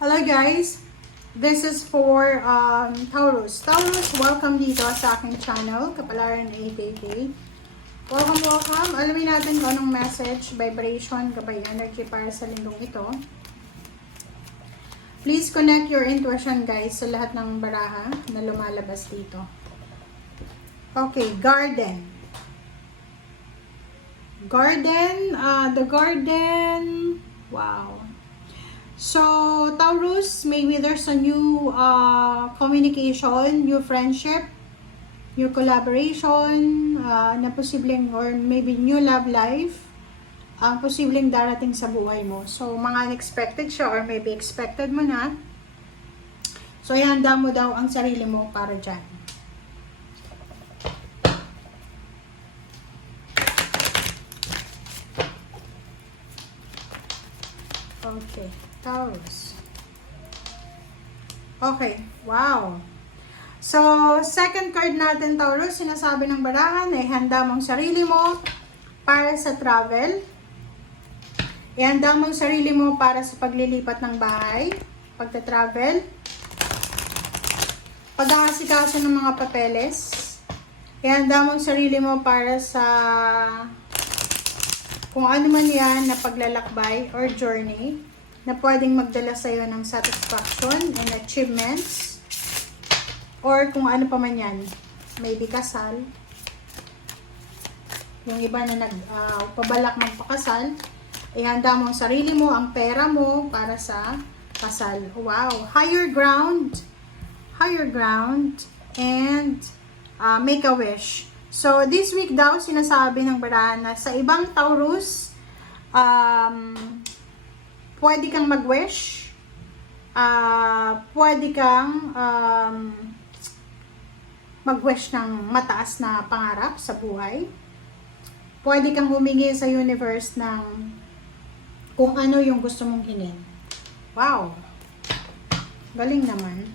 Hello guys, this is for Taurus. Taurus, welcome dito sa aking channel, Kapalaran AKK. Welcome. Alamin natin kung anong message, vibration, gabay energy para sa linggong ito. Please connect your intuition guys sa lahat ng baraha na lumalabas dito. Okay, garden. The garden, wow. So, Taurus, maybe there's a new communication, new friendship, new collaboration, na posibleng, or maybe new love life, ang posibleng darating sa buhay mo. So, mga unexpected siya, or maybe expected mo na. So, ihanda mo daw ang sarili mo para dyan. Okay. Taurus. Okay, wow. So, second card natin, Taurus, sinasabi ng barahan ay handa mong sarili mo para sa travel. Ihanda mong sarili mo para sa paglilipat ng bahay, pagta-travel, pag-aasikaso ng mga papeles. Ihanda mong sarili mo para sa kung ano man yan na paglalakbay or journey na pwedeng magdala sa iyo ng satisfaction and achievements, or kung ano pa man yan, maybe kasal, yung iba na nagpabalak magpakasal, ihanda mo ang sarili mo, ang pera mo para sa kasal. Wow, higher ground, and make a wish. So this week daw sinasabi ng barahan na sa ibang Taurus, pwede kang mag-wish, pwede kang mag-wish ng mataas na pangarap sa buhay, pwede kang humingi sa universe ng kung ano yung gusto mong hingin. Wow! Galing naman.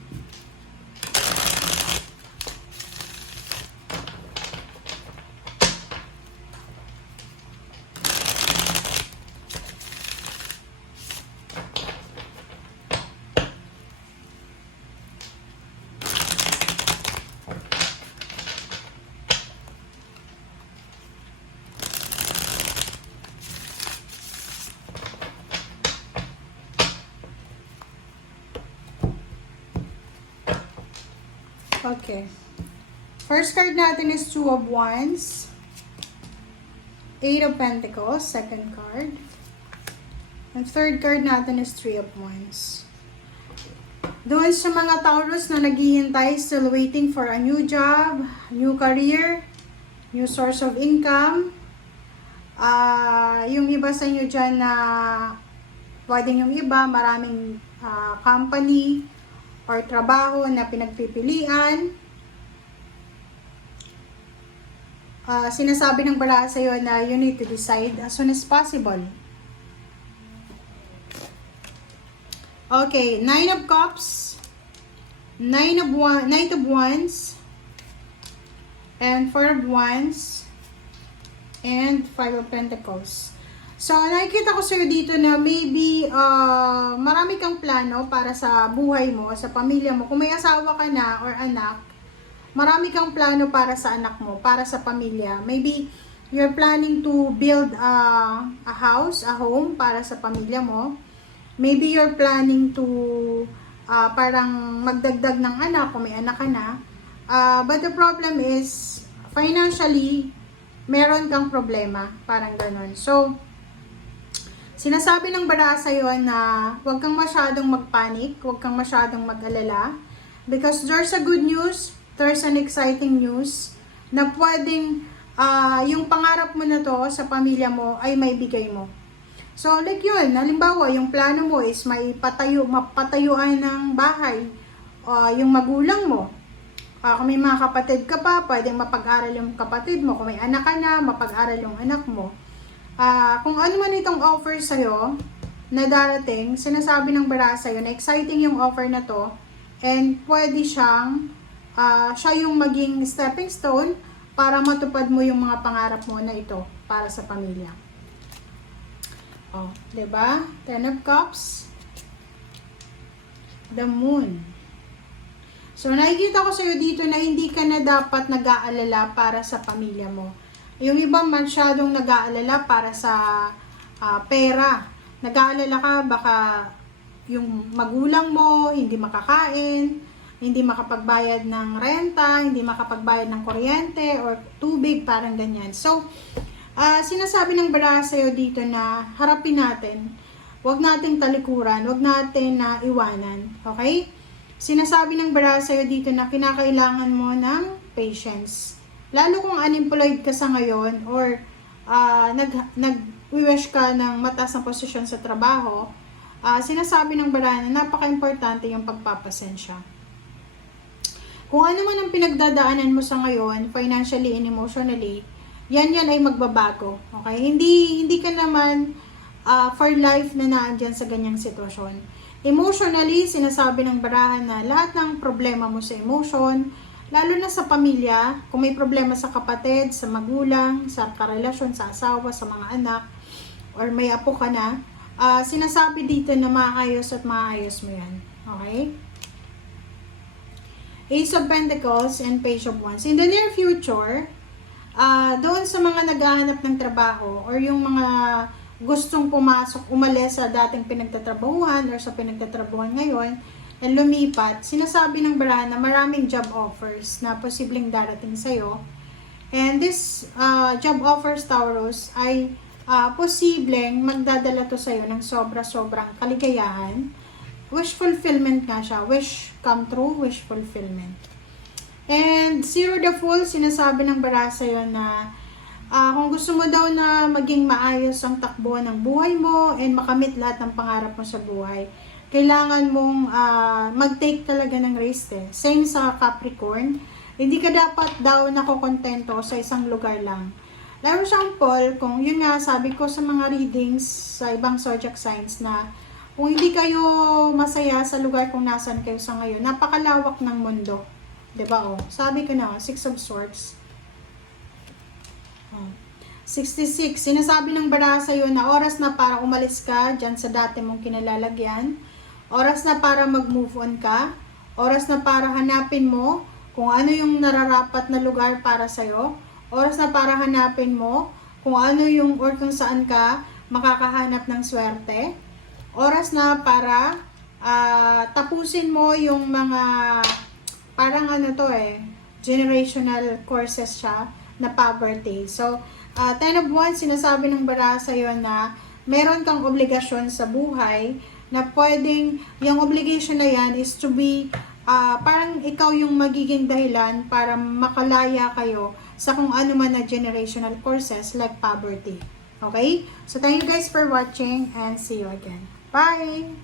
Okay. First card natin is Two of Wands. Eight of Pentacles, second card. And third card natin is Three of Wands. Doon sa mga Taurus na naghihintay, still waiting for a new job, new career, new source of income. Yung iba sa inyo dyan na pwedeng yung iba, maraming company or trabaho na pinagpipilian. Sinasabi ng baraha sa iyo na you need to decide as soon as possible. Okay, Nine of Cups, Knight of Wands, and Four of Wands, and Five of Pentacles. So, nakikita ko sa'yo dito na maybe marami kang plano para sa buhay mo, sa pamilya mo. Kung may asawa ka na or anak, marami kang plano para sa anak mo, para sa pamilya. Maybe you're planning to build a house, a home para sa pamilya mo. Maybe you're planning to parang magdagdag ng anak kung may anak ka na. But the problem is, financially, meron kang problema. Parang ganun. So, sinasabi ng baraha sa'yo na huwag kang masyadong magpanik, huwag kang masyadong mag-alala, because there's a good news, there's an exciting news, na pwedeng yung pangarap mo na to sa pamilya mo ay may bigay mo. So, like yun, halimbawa, yung plano mo is mapatayuan ng bahay, yung magulang mo. Kung may mga kapatid ka pa, pwedeng mapag-aral yung kapatid mo. Kung may anak ka na, mapag-aral yung anak mo. Kung ano man itong offer sa'yo na darating, sinasabi ng baraha sa'yo na exciting yung offer na to, and pwede siyang siya yung maging stepping stone para matupad mo yung mga pangarap mo na ito para sa pamilya. Oh, 'di ba? Ten of Cups, The Moon. So, nakikita ko sa'yo dito na hindi ka na dapat nag-aalala para sa pamilya mo. Yung iba masyadong nag-aalala para sa pera. Nag-aalala ka, baka yung magulang mo hindi makakain, hindi makapagbayad ng renta, hindi makapagbayad ng kuryente or tubig, parang ganyan. So, sinasabi ng bara sa'yo dito na harapin natin, huwag nating talikuran, huwag natin na iwanan, okay? Sinasabi ng bara sa'yo dito na kinakailangan mo ng patience. Lalo kung unemployed ka sa ngayon or nag-wish ka ng mataas na posisyon sa trabaho, sinasabi ng bara na napaka-importante yung pagpapasensya. Kung ano man ang pinagdadaanan mo sa ngayon, financially and emotionally, yan ay magbabago. Okay? Hindi ka naman for life na naandyan sa ganyang sitwasyon. Emotionally, sinasabi ng barahan na lahat ng problema mo sa emotion, lalo na sa pamilya, kung may problema sa kapatid, sa magulang, sa karelasyon, sa asawa, sa mga anak, or may apo ka na, sinasabi dito na maayos at maayos mo yan. Okay? Ace of Pentacles and Page of Wands. In the near future, doon sa mga naghahanap ng trabaho or yung mga gustong pumasok, umalis sa dating pinagtatrabahuhan or sa pinagtatrabahuhan ngayon and lumipat, sinasabi ng barahan na maraming job offers na posibleng darating sa'yo. And this job offers, Taurus, ay posibleng magdadala to sa'yo ng sobra-sobrang kaligayahan. Wish fulfillment nga siya. Wish come true, wish fulfillment. And Zero the Fool, sinasabi ng bara sa'yo na kung gusto mo daw na maging maayos ang takbo ng buhay mo and makamit lahat ng pangarap mo sa buhay, kailangan mong mag-take talaga ng risk eh. Same sa Capricorn, hindi ka dapat daw nakokontento sa isang lugar lang. Lalo siyang Paul, kung yun nga sabi ko sa mga readings sa ibang zodiac signs na kung hindi kayo masaya sa lugar kung nasan kayo sa ngayon, napakalawak ng mundo. 'Di ba? Sabi ko na, Six of Swords. 66, sinasabi ng bara sa'yo na oras na para umalis ka dyan sa dati mong kinalalagyan. Oras na para mag-move on ka. Oras na para hanapin mo kung ano yung nararapat na lugar para sa'yo. Oras na para hanapin mo kung ano yung or kung saan ka makakahanap ng swerte. Oras na para tapusin mo yung mga parang generational courses siya na poverty. So, Ten of Wands, sinasabi ng bara sa'yo na meron kang obligasyon sa buhay na pwedeng, yung obligation na yan is to be, parang ikaw yung magiging dahilan para makalaya kayo sa kung ano man na generational courses like poverty. Okay? So, thank you guys for watching and see you again. Bye!